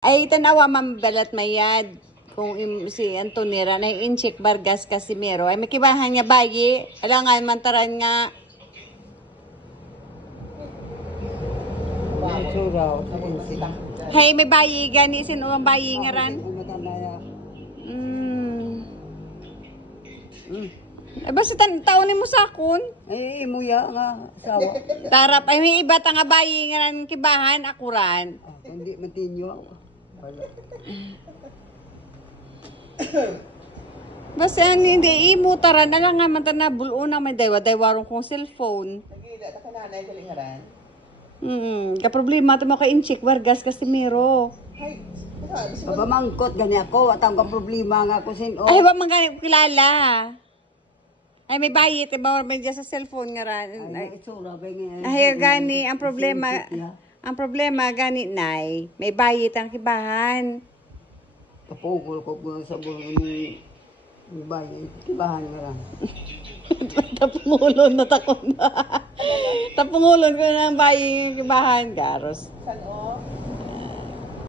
Ay, tanawa mambalat mayad. Kung si Antonira na inchik Vargas Casimiro. Ay, makibahan niya bayi. Alangan mantaran nga. Hey, may bayi gani. Sino ang bayi nga ran? Ay, basta taonin mo sa akon. Ay, imuya nga. Sawa. Tarap, ay may iba nga bayi nga ran kibahan, akuran. Hindi matinyo. Basta hindi imutaran. Alang nga man na bulo na may daywa-daywarong kong cellphone. Nagila, ta kananay sa lingaran. Kaproblema ito mo ka inchik Vargas Casimiro. Hay, Pagpamangkot, gani ako. At ang problema nga ako sin. Ay, wag man ganit kilala. Ay, may bayit. Iba mo dyan sa cellphone nga ran. Ay, itsura. Ay, gani, ang problema gani, nay. May bayit ang kibahan. Kapungkol ko kung sa buhay ng bayan. Kibahan nga lang. Tapungulon na takot na. Tapungulon ko na ang bayi kibahan, Garos. San o?